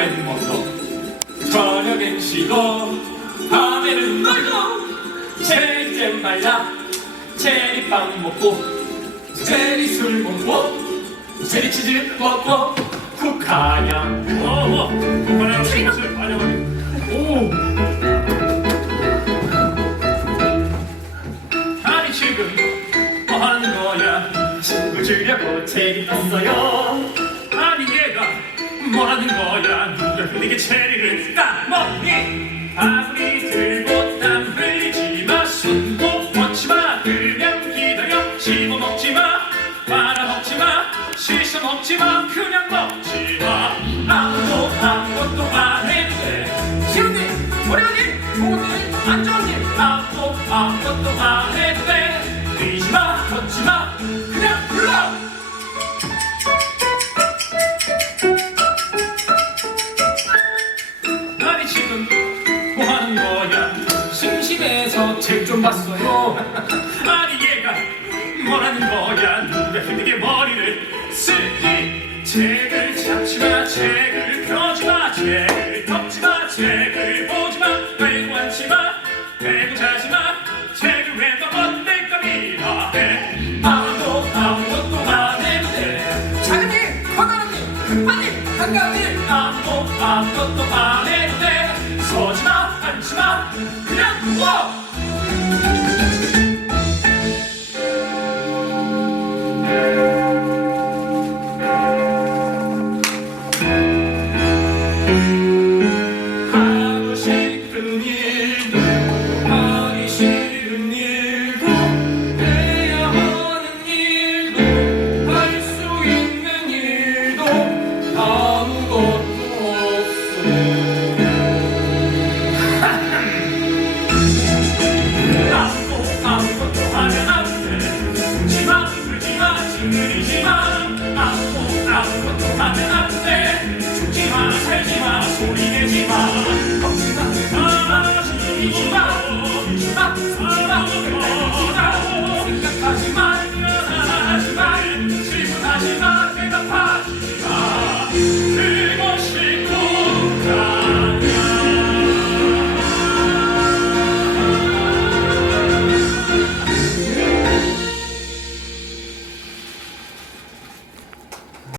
왼모습 저녁엔 쉬고 밤에는 놀고 체리잼 발라 체리빵 먹고 체리 술 먹고 체리 치즈 먹고 국화양 어머 국화양 술 마녀머리 오! 아니 지금 뭐 하는 거야? 친구 주려고 체리 떴어요. 아니 얘가 그에게 체리를 따먹니? 아무리 들고 땀 흘리지 마. 손도 뻗지 마. 그냥 기다려. 씹어 먹지 마. 빨아먹지 마. 씻어 먹지 마. 그냥 먹지 마. 아무도 아무것도 안 저 책 좀 봤어요. 아니 얘가 뭐라는 거야? 누가 힘들게 머리를 쓰니? 책을 잡지 마, 책을 펴지 마, 책을 덮지 마, 책을 보지 마, 빼고 앉지 마, 빼고 자지 마, 책을 왜 넘어 내 겁니다. 네. 아무도 아무것도 안 해도 돼. 작은님, 건강한님, 한님, 한가운님 아무도 아무것도 안 해도 돼. 서지 마, 앉지 마. 힘들지만